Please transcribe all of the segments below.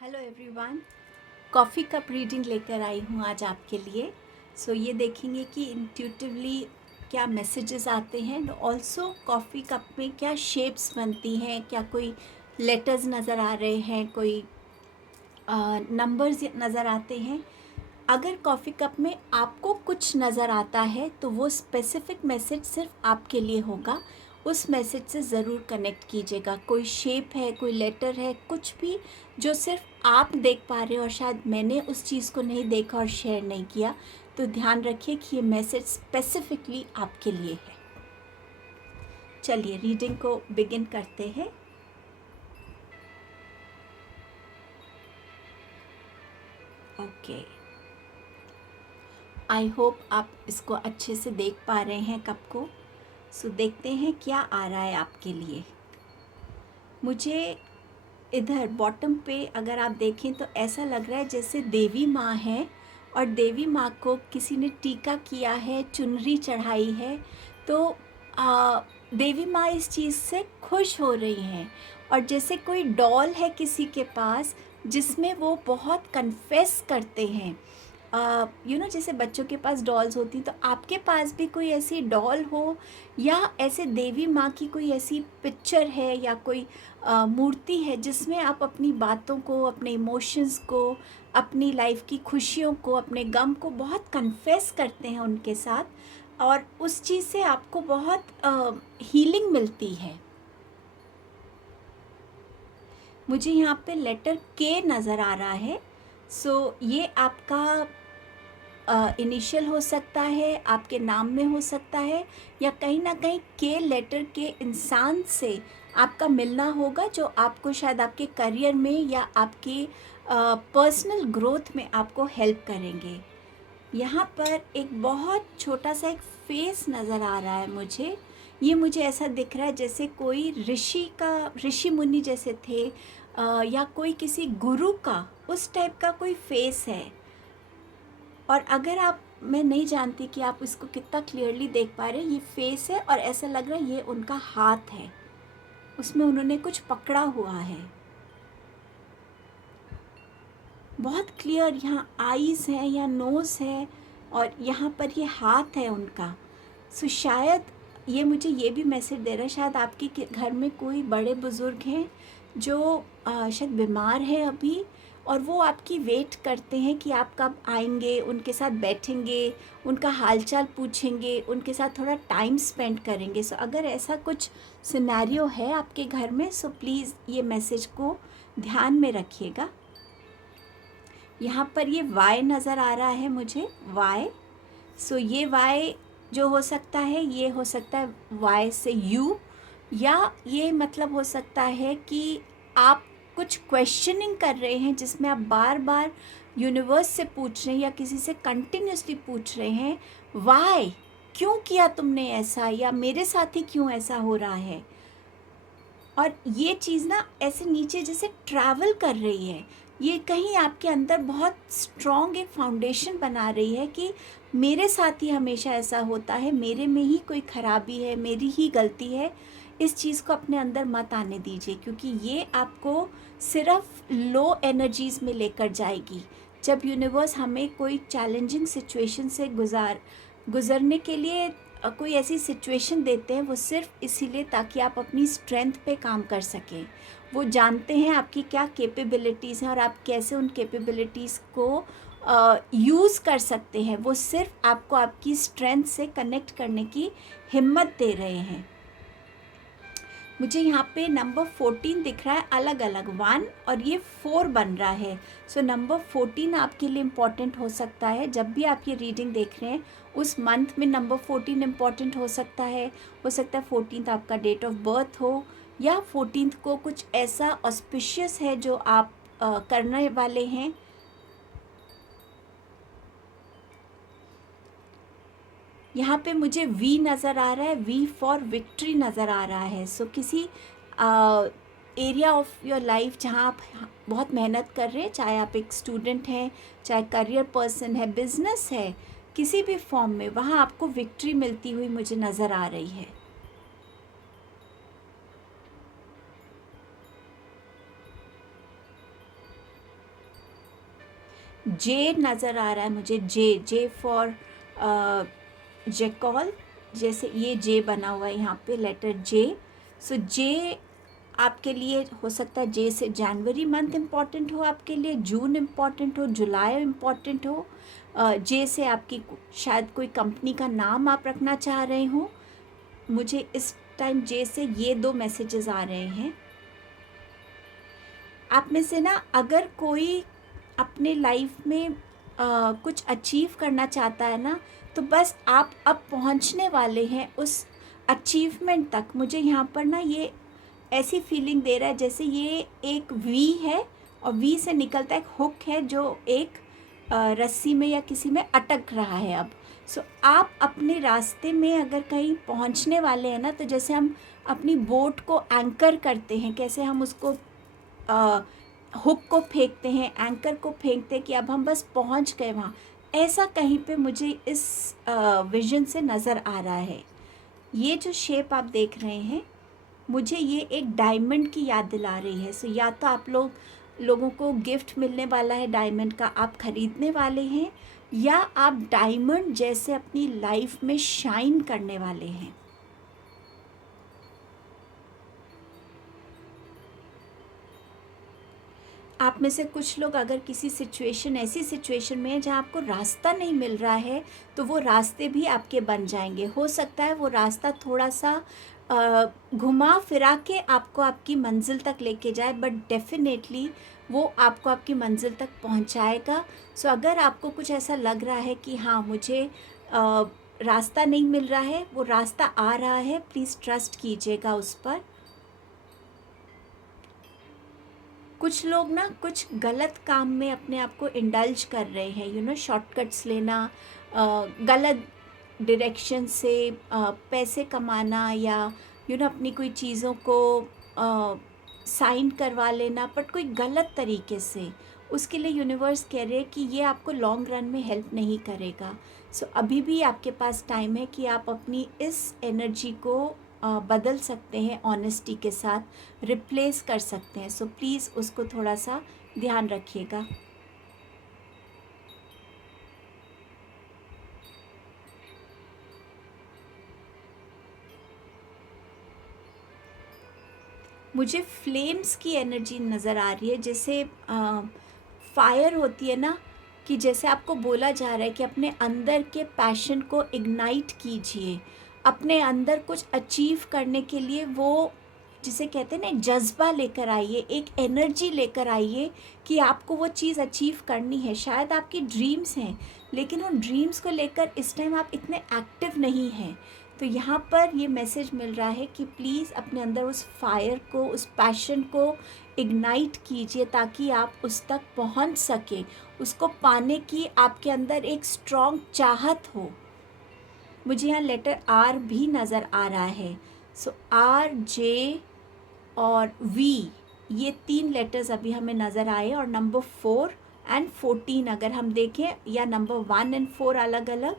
Hello everyone. Coffee cup reading लेकर आई हूँ आज आपके लिए। ये देखेंगे कि इंट्यूटिवली क्या मैसेजेस आते हैं, ऑल्सो कॉफ़ी कप में क्या शेप्स बनती हैं, क्या कोई लेटर्स नज़र आ रहे हैं, कोई नंबर्स नज़र आते हैं। अगर कॉफ़ी कप में आपको कुछ नज़र आता है तो वो स्पेसिफ़िक मैसेज सिर्फ आपके लिए होगा। उस मैसेज से ज़रूर कनेक्ट कीजिएगा। कोई शेप है, कोई लेटर है, कुछ भी जो सिर्फ आप देख पा रहे हो और शायद मैंने उस चीज़ को नहीं देखा और शेयर नहीं किया, तो ध्यान रखिए कि ये मैसेज स्पेसिफ़िकली आपके लिए है। चलिए रीडिंग को बिगिन करते हैं। ओके, आई होप आप इसको अच्छे से देख पा रहे हैं कप को। देखते हैं क्या आ रहा है आपके लिए। मुझे इधर बॉटम पे अगर आप देखें तो ऐसा लग रहा है जैसे देवी माँ है और देवी माँ को किसी ने टीका किया है, चुनरी चढ़ाई है। तो देवी माँ इस चीज़ से खुश हो रही हैं और जैसे कोई डॉल है किसी के पास जिसमें वो बहुत कन्फेस करते हैं। जैसे बच्चों के पास डॉल्स होती, तो आपके पास भी कोई ऐसी डॉल हो या ऐसे देवी माँ की कोई ऐसी पिक्चर है या कोई मूर्ति है जिसमें आप अपनी बातों को, अपने इमोशंस को, अपनी लाइफ की खुशियों को, अपने गम को बहुत कन्फेस करते हैं उनके साथ, और उस चीज़ से आपको बहुत हीलिंग मिलती है। मुझे यहाँ पे लेटर के नज़र आ रहा है। ये आपका इनिशियल हो सकता है, आपके नाम में हो सकता है, या कहीं ना कहीं के लेटर के इंसान से आपका मिलना होगा जो आपको शायद आपके करियर में या आपके पर्सनल ग्रोथ में आपको हेल्प करेंगे। यहाँ पर एक बहुत छोटा सा एक फेस नज़र आ रहा है मुझे। ये मुझे ऐसा दिख रहा है जैसे कोई ऋषि मुनि जैसे थे, या कोई किसी गुरु का उस टाइप का कोई फेस है। और अगर आप, मैं नहीं जानती कि आप इसको कितना क्लियरली देख पा रहे हैं, ये फेस है और ऐसा लग रहा है ये उनका हाथ है, उसमें उन्होंने कुछ पकड़ा हुआ है। बहुत क्लियर यहाँ आईज है या नोज़ है और यहाँ पर ये हाथ है उनका। शायद ये मुझे ये भी मैसेज दे रहा है, शायद आपके घर में कोई बड़े बुज़ुर्ग हैं जो शायद बीमार है अभी, और वो आपकी वेट करते हैं कि आप कब आएंगे, उनके साथ बैठेंगे, उनका हालचाल पूछेंगे, उनके साथ थोड़ा टाइम स्पेंड करेंगे। अगर ऐसा कुछ सिनेरियो है आपके घर में, प्लीज़ ये मैसेज को ध्यान में रखिएगा। यहाँ पर ये वाई नज़र आ रहा है मुझे, वाई। ये वाई जो हो सकता है, ये हो सकता है वाई से यू, या ये मतलब हो सकता है कि आप कुछ क्वेश्चनिंग कर रहे हैं जिसमें आप बार बार यूनिवर्स से पूछ रहे हैं या किसी से कंटिन्यूसली पूछ रहे हैं, वाई, क्यों किया तुमने ऐसा, या मेरे साथ ही क्यों ऐसा हो रहा है। और ये चीज़ ना ऐसे नीचे जैसे ट्रैवल कर रही है, ये कहीं आपके अंदर बहुत स्ट्रॉन्ग एक फाउंडेशन बना रही है कि मेरे साथ ही हमेशा ऐसा होता है, मेरे में ही कोई ख़राबी है, मेरी ही गलती है। इस चीज़ को अपने अंदर मत आने दीजिए, क्योंकि ये आपको सिर्फ लो एनर्जीज़ में लेकर जाएगी। जब यूनिवर्स हमें कोई चैलेंजिंग सिचुएशन से गुज़रने के लिए कोई ऐसी सिचुएशन देते हैं, वो सिर्फ इसीलिए ताकि आप अपनी स्ट्रेंथ पे काम कर सकें। वो जानते हैं आपकी क्या कैपेबिलिटीज़ हैं और आप कैसे उन कैपेबिलिटीज़ को यूज़ कर सकते हैं। वो सिर्फ आपको आपकी स्ट्रेंथ से कनेक्ट करने की हिम्मत दे रहे हैं। मुझे यहाँ पे नंबर 14 दिख रहा है, अलग अलग 1 और ये 4 बन रहा है। नंबर 14 आपके लिए इम्पॉर्टेंट हो सकता है। जब भी आप ये रीडिंग देख रहे हैं, उस मंथ में नंबर 14 इम्पॉर्टेंट हो सकता है। 14th आपका डेट ऑफ बर्थ हो, या 14th को कुछ ऐसा ऑस्पिशियस है जो आप करने वाले हैं। यहाँ पे मुझे वी नज़र आ रहा है, वी फॉर विक्ट्री नज़र आ रहा है। किसी एरिया ऑफ योर लाइफ जहाँ आप बहुत मेहनत कर रहे हैं, चाहे आप एक स्टूडेंट हैं, चाहे करियर पर्सन है, बिजनेस है, किसी भी फॉर्म में, वहाँ आपको विक्ट्री मिलती हुई मुझे नज़र आ रही है। जे नज़र आ रहा है मुझे, जे फॉर जेकॉल, जैसे ये जे बना हुआ है यहाँ पे लेटर जे। सो जे आपके लिए हो सकता है, जे से जनवरी मंथ इम्पॉर्टेंट हो आपके लिए, जून इम्पॉर्टेंट हो, जुलाई इम्पॉर्टेंट हो। जे से आपकी शायद कोई कंपनी का नाम आप रखना चाह रहे हो। मुझे इस टाइम जे से ये 2 मैसेजेस आ रहे हैं। आप में से ना अगर कोई अपने लाइफ में कुछ अचीव करना चाहता है ना, तो बस आप अब पहुंचने वाले हैं उस अचीवमेंट तक। मुझे यहाँ पर ना ये ऐसी फीलिंग दे रहा है जैसे ये एक वी है और वी से निकलता एक हुक है जो एक रस्सी में या किसी में अटक रहा है अब। सो आप अपने रास्ते में अगर कहीं पहुंचने वाले हैं ना, तो जैसे हम अपनी बोट को एंकर करते हैं, कैसे हम उसको हुक को फेंकते हैं, एंकर को फेंकते हैं कि अब हम बस पहुंच गए वहाँ, ऐसा कहीं पे मुझे इस विज़न से नज़र आ रहा है। ये जो शेप आप देख रहे हैं, मुझे ये एक डायमंड की याद दिला रही है। सो या तो आप लोगों को गिफ्ट मिलने वाला है डायमंड का, आप ख़रीदने वाले हैं, या आप डायमंड जैसे अपनी लाइफ में शाइन करने वाले हैं। आप में से कुछ लोग अगर किसी सिचुएशन, ऐसी सिचुएशन में है जहाँ आपको रास्ता नहीं मिल रहा है, तो वो रास्ते भी आपके बन जाएंगे। हो सकता है वो रास्ता थोड़ा सा घुमा फिरा के आपको आपकी मंजिल तक लेके जाए, बट डेफिनेटली वो आपको आपकी मंजिल तक पहुंचाएगा। सो अगर आपको कुछ ऐसा लग रहा है कि हाँ मुझे रास्ता नहीं मिल रहा है, वो रास्ता आ रहा है, प्लीज़ ट्रस्ट कीजिएगा उस पर। कुछ लोग ना कुछ गलत काम में अपने आप को इंडल्ज कर रहे हैं, शॉर्टकट्स लेना, गलत डायरेक्शन से पैसे कमाना, या अपनी कोई चीज़ों को साइन करवा लेना, बट कोई गलत तरीके से। उसके लिए यूनिवर्स कह रहे हैं कि ये आपको लॉन्ग रन में हेल्प नहीं करेगा। सो अभी भी आपके पास टाइम है कि आप अपनी इस एनर्जी को बदल सकते हैं, ऑनेस्टी के साथ रिप्लेस कर सकते हैं। सो प्लीज़ उसको थोड़ा सा ध्यान रखिएगा। मुझे फ्लेम्स की एनर्जी नज़र आ रही है, जैसे फायर होती है ना, कि जैसे आपको बोला जा रहा है कि अपने अंदर के पैशन को इग्नाइट कीजिए, अपने अंदर कुछ अचीव करने के लिए वो जिसे कहते हैं ना जज्बा लेकर आइए, एक एनर्जी लेकर आइए कि आपको वो चीज़ अचीव करनी है। शायद आपकी ड्रीम्स हैं, लेकिन उन ड्रीम्स को लेकर इस टाइम आप इतने एक्टिव नहीं हैं। तो यहाँ पर ये मैसेज मिल रहा है कि प्लीज़ अपने अंदर उस फायर को, उस पैशन को इग्नाइट कीजिए, ताकि आप उस तक पहुँच सकें। उसको पाने की आपके अंदर एक स्ट्रॉन्ग चाहत हो। मुझे यहाँ लेटर आर भी नज़र आ रहा है। सो आर, जे और वी, ये 3 लेटर्स अभी हमें नज़र आए, और नंबर 4 एंड 14 अगर हम देखें, या नंबर 1 एंड 4 अलग अलग।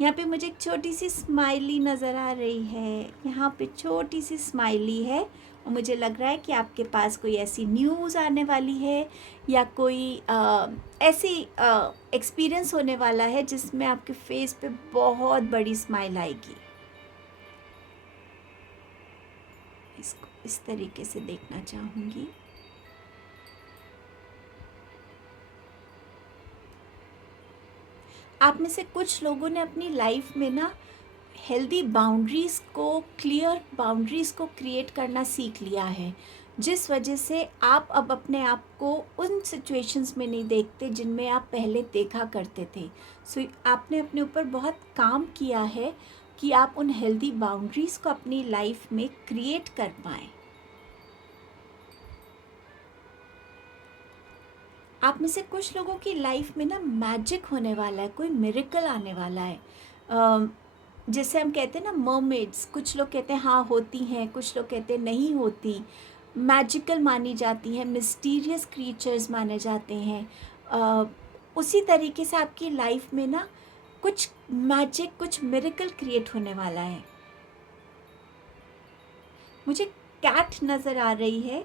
यहाँ पे मुझे एक छोटी सी स्माइली नज़र आ रही है, यहाँ पे छोटी सी स्माइली है, और मुझे लग रहा है कि आपके पास कोई ऐसी न्यूज़ आने वाली है, या कोई ऐसी एक्सपीरियंस होने वाला है जिसमें आपके फेस पे बहुत बड़ी स्माइल आएगी। इसको इस तरीके से देखना चाहूँगी। आप में से कुछ लोगों ने अपनी लाइफ में ना हेल्दी बाउंड्रीज़ को, क्लियर बाउंड्रीज़ को क्रिएट करना सीख लिया है, जिस वजह से आप अब अपने आप को उन सिचुएशंस में नहीं देखते जिनमें आप पहले देखा करते थे। सो आपने अपने ऊपर बहुत काम किया है कि आप उन हेल्दी बाउंड्रीज़ को अपनी लाइफ में क्रिएट कर पाएँ। आप में से कुछ लोगों की लाइफ में ना मैजिक होने वाला है, कोई मिरेकल आने वाला है। जैसे हम कहते हैं ना मरमेड्स, कुछ लोग कहते हैं हाँ होती हैं, कुछ लोग कहते हैं नहीं होती, मैजिकल मानी जाती हैं, मिस्टीरियस क्रीचर्स माने जाते हैं। उसी तरीके से आपकी लाइफ में ना कुछ मैजिक, कुछ मिरेकल क्रिएट होने वाला है। मुझे कैट नज़र आ रही है,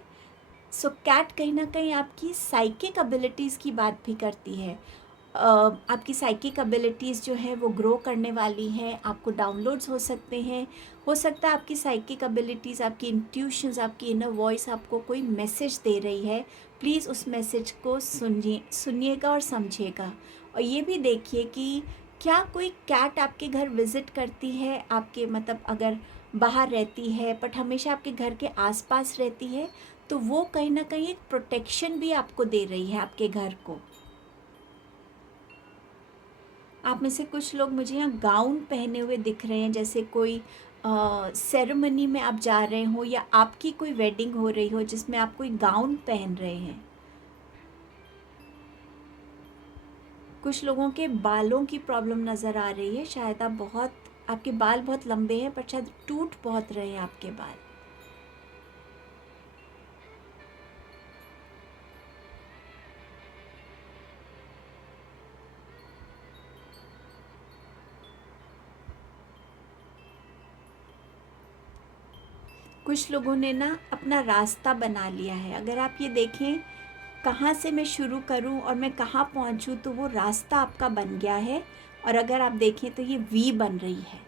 सो कैट कहीं ना कहीं आपकी साइकिक एबिलिटीज़ की बात भी करती है। आपकी साइकिक एबिलिटीज़ जो है वो ग्रो करने वाली हैं, आपको डाउनलोड्स हो सकते हैं। हो सकता है आपकी साइकिक एबिलिटीज़, आपकी इंट्यूशंस, आपकी इनर वॉइस आपको कोई मैसेज दे रही है। प्लीज़ उस मैसेज को सुनिएगा और समझिएगा। और ये भी देखिए कि क्या कोई कैट आपके घर विज़िट करती है, आपके मतलब अगर बाहर रहती है बट हमेशा आपके घर के आसपास रहती है, तो वो कहीं ना कहीं एक प्रोटेक्शन भी आपको दे रही है आपके घर को। आप में से कुछ लोग मुझे यहाँ गाउन पहने हुए दिख रहे हैं, जैसे कोई सेरेमनी में आप जा रहे हो या आपकी कोई वेडिंग हो रही हो जिसमें आप कोई गाउन पहन रहे हैं। कुछ लोगों के बालों की प्रॉब्लम नज़र आ रही है, शायद आप बहुत, आपके बाल बहुत लंबे हैं पर शायद टूट बहुत रहे हैं आपके बाल। कुछ लोगों ने ना अपना रास्ता बना लिया है। अगर आप ये देखें कहाँ से मैं शुरू करूँ और मैं कहाँ पहुँचूँ, तो वो रास्ता आपका बन गया है। और अगर आप देखें तो ये वी बन रही है।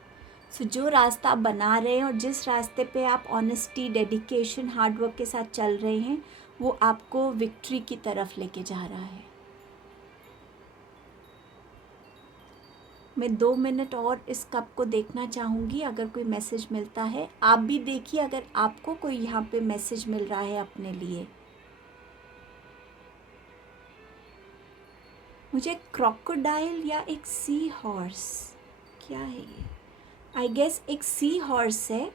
सो जो रास्ता आप बना रहे हैं और जिस रास्ते पे आप ऑनेस्टी, डेडिकेशन, हार्डवर्क के साथ चल रहे हैं, वो आपको विक्ट्री की तरफ लेके जा रहा है। मैं 2 मिनट और इस कप को देखना चाहूँगी, अगर कोई मैसेज मिलता है। आप भी देखिए अगर आपको कोई यहाँ पे मैसेज मिल रहा है अपने लिए। मुझे क्रोकोडाइल या एक सी हॉर्स, क्या है ये? आई गेस एक सी हॉर्स है।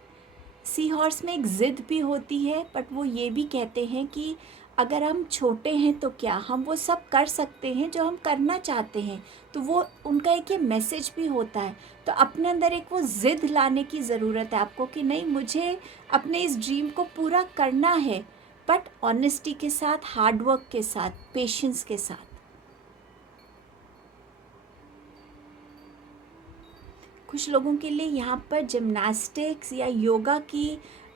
सी हॉर्स में एक ज़िद भी होती है, बट वो ये भी कहते हैं कि अगर हम छोटे हैं तो क्या, हम वो सब कर सकते हैं जो हम करना चाहते हैं। तो वो उनका एक ये मैसेज भी होता है। तो अपने अंदर एक वो ज़िद लाने की ज़रूरत है आपको कि नहीं, मुझे अपने इस ड्रीम को पूरा करना है, बट ऑनेस्टी के साथ, हार्डवर्क के साथ, पेशेंस के साथ। कुछ लोगों के लिए यहाँ पर जिम्नास्टिक्स या योगा की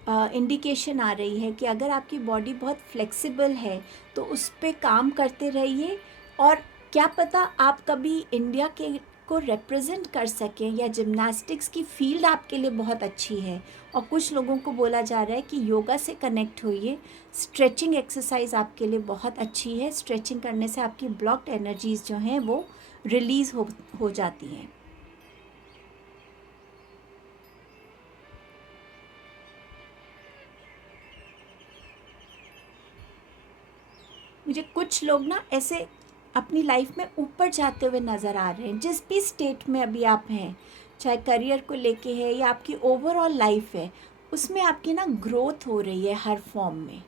इंडिकेशन आ रही है कि अगर आपकी बॉडी बहुत फ्लेक्सिबल है तो उस पे काम करते रहिए। और क्या पता आप कभी इंडिया के को रिप्रेजेंट कर सकें, या जिम्नास्टिक्स की फील्ड आपके लिए बहुत अच्छी है। और कुछ लोगों को बोला जा रहा है कि योगा से कनेक्ट होइए। स्ट्रेचिंग एक्सरसाइज आपके लिए बहुत अच्छी है। स्ट्रेचिंग करने से आपकी ब्लॉक्ड एनर्जीज जो हैं वो रिलीज़ हो जाती हैं। मुझे कुछ लोग ना ऐसे अपनी लाइफ में ऊपर जाते हुए नज़र आ रहे हैं, जिस भी स्टेट में अभी आप हैं, चाहे करियर को लेके है या आपकी ओवरऑल लाइफ है, उसमें आपकी ना ग्रोथ हो रही है हर फॉर्म में।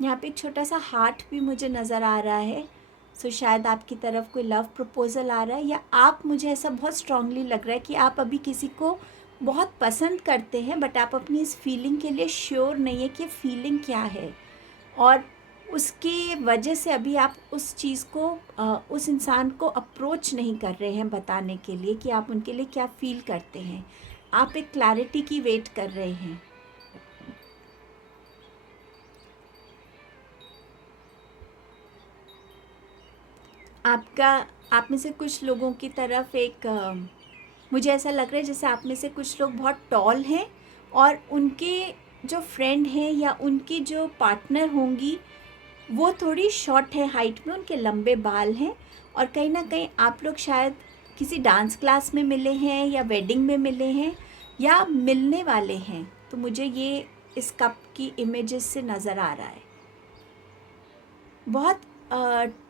यहाँ पे एक छोटा सा हार्ट भी मुझे नज़र आ रहा है। सो शायद आपकी तरफ कोई लव प्रपोजल आ रहा है, या आप, मुझे ऐसा बहुत स्ट्रांगली लग रहा है कि आप अभी किसी को बहुत पसंद करते हैं, बट आप अपनी इस फीलिंग के लिए श्योर नहीं है कि फीलिंग क्या है। और उसकी वजह से अभी आप उस चीज़ को, उस इंसान को अप्रोच नहीं कर रहे हैं बताने के लिए कि आप उनके लिए क्या फ़ील करते हैं। आप एक क्लैरिटी की वेट कर रहे हैं। आपका, आप में से कुछ लोगों की तरफ एक, मुझे ऐसा लग रहा है जैसे आप में से कुछ लोग बहुत टॉल हैं और उनके जो फ्रेंड हैं या उनकी जो पार्टनर होंगी वो थोड़ी शॉर्ट है हाइट में, उनके लंबे बाल हैं। और कहीं ना कहीं आप लोग शायद किसी डांस क्लास में मिले हैं या वेडिंग में मिले हैं या मिलने वाले हैं। तो मुझे ये इस कप की इमेजेस से नज़र आ रहा है। बहुत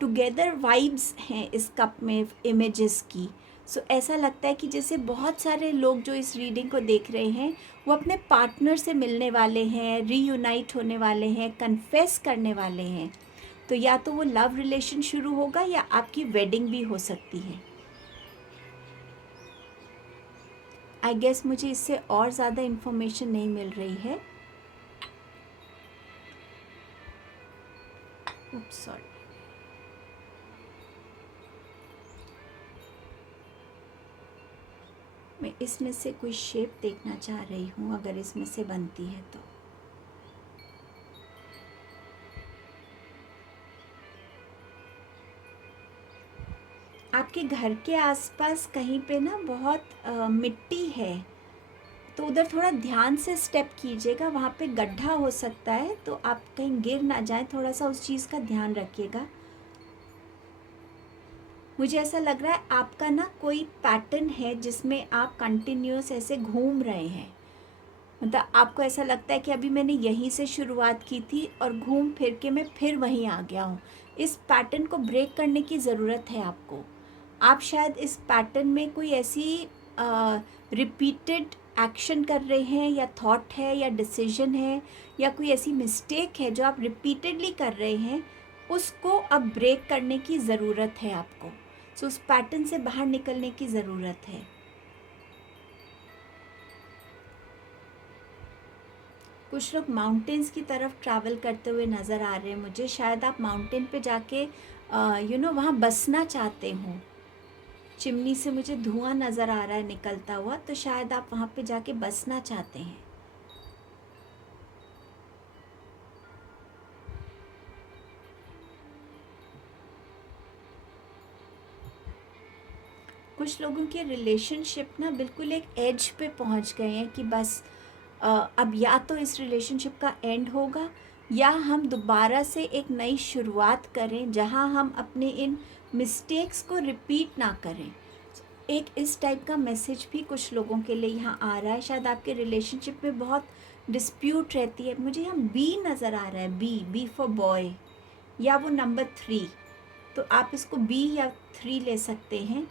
टुगेदर वाइब्स हैं इस कप में इमेजेस की। सो ऐसा लगता है कि जैसे बहुत सारे लोग जो इस रीडिंग को देख रहे हैं वो अपने पार्टनर से मिलने वाले हैं, रीयूनाइट होने वाले हैं, कन्फेस करने वाले हैं। तो या तो वो लव रिलेशन शुरू होगा या आपकी वेडिंग भी हो सकती है। आई गेस मुझे इससे और ज़्यादा इन्फॉर्मेशन नहीं मिल रही है। सॉरी। मैं इसमें से कोई शेप देखना चाह रही हूँ, अगर इसमें से बनती है तो। आपके घर के आसपास कहीं पे ना बहुत मिट्टी है, तो उधर थोड़ा ध्यान से स्टेप कीजिएगा, वहाँ पे गड्ढा हो सकता है, तो आप कहीं गिर ना जाए, थोड़ा सा उस चीज़ का ध्यान रखिएगा। मुझे ऐसा लग रहा है आपका ना कोई पैटर्न है जिसमें आप कंटिन्यूस ऐसे घूम रहे हैं, मतलब आपको ऐसा लगता है कि अभी मैंने यहीं से शुरुआत की थी और घूम फिर के मैं फिर वहीं आ गया हूँ। इस पैटर्न को ब्रेक करने की ज़रूरत है आपको। आप शायद इस पैटर्न में कोई ऐसी रिपीटेड एक्शन कर रहे हैं, या थॉट है, या डिसीजन है, या कोई ऐसी मिस्टेक है जो आप रिपीटेडली कर रहे हैं, उसको अब ब्रेक करने की ज़रूरत है आपको। सो उस पैटर्न से बाहर निकलने की ज़रूरत है। कुछ लोग माउंटेन्स की तरफ ट्रैवल करते हुए नज़र आ रहे हैं मुझे, शायद आप माउंटेन पे जाके वहाँ बसना चाहते हो। चिमनी से मुझे धुआं नज़र आ रहा है निकलता हुआ, तो शायद आप वहाँ पे जाके बसना चाहते हैं। कुछ लोगों के रिलेशनशिप ना बिल्कुल एक एज पे पहुँच गए हैं कि बस अब या तो इस रिलेशनशिप का एंड होगा, या हम दोबारा से एक नई शुरुआत करें जहां हम अपने इन मिस्टेक्स को रिपीट ना करें। एक इस टाइप का मैसेज भी कुछ लोगों के लिए यहाँ आ रहा है। शायद आपके रिलेशनशिप में बहुत डिस्प्यूट रहती है। मुझे यहाँ बी नज़र आ रहा है, बी फॉर बॉय, या वो नंबर 3, तो आप इसको बी या 3 ले सकते हैं।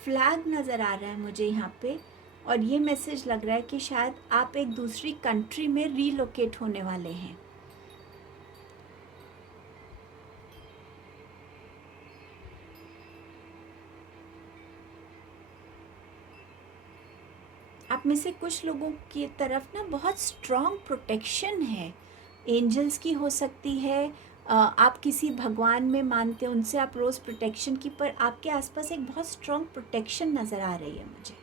फ्लैग नज़र आ रहा है मुझे यहाँ पे, और ये मैसेज लग रहा है कि शायद आप एक दूसरी कंट्री में रीलोकेट होने वाले हैं। आप में से कुछ लोगों की तरफ ना बहुत स्ट्रॉन्ग प्रोटेक्शन है, एंजल्स की हो सकती है, आप किसी भगवान में मानते हैं, उनसे आप रोज़ प्रोटेक्शन की, पर आपके आसपास एक बहुत स्ट्रॉन्ग प्रोटेक्शन नज़र आ रही है मुझे।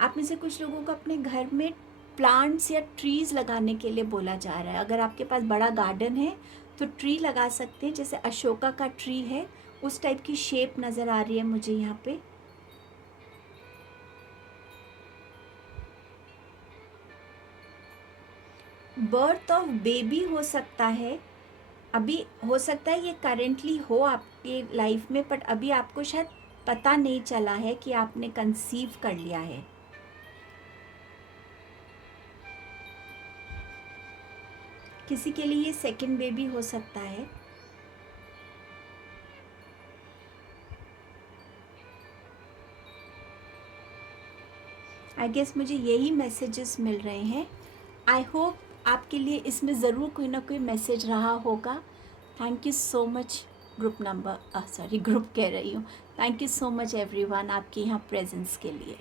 आप में से कुछ लोगों को अपने घर में प्लांट्स या ट्रीज़ लगाने के लिए बोला जा रहा है। अगर आपके पास बड़ा गार्डन है तो ट्री लगा सकते हैं, जैसे अशोका का ट्री है, उस टाइप की शेप नज़र आ रही है मुझे यहाँ पे। बर्थ ऑफ बेबी हो सकता है, अभी हो सकता है ये करेंटली हो आपके लाइफ में, बट अभी आपको शायद पता नहीं चला है कि आपने कंसीव कर लिया है। किसी के लिए ये सेकंड बेबी हो सकता है। आई गेस मुझे यही मैसेजेस मिल रहे हैं। आई होप आपके लिए इसमें ज़रूर कोई ना कोई मैसेज रहा होगा। Thank you so much group कह रही हूँ। Thank you so much everyone आपके यहाँ प्रेजेंस के लिए।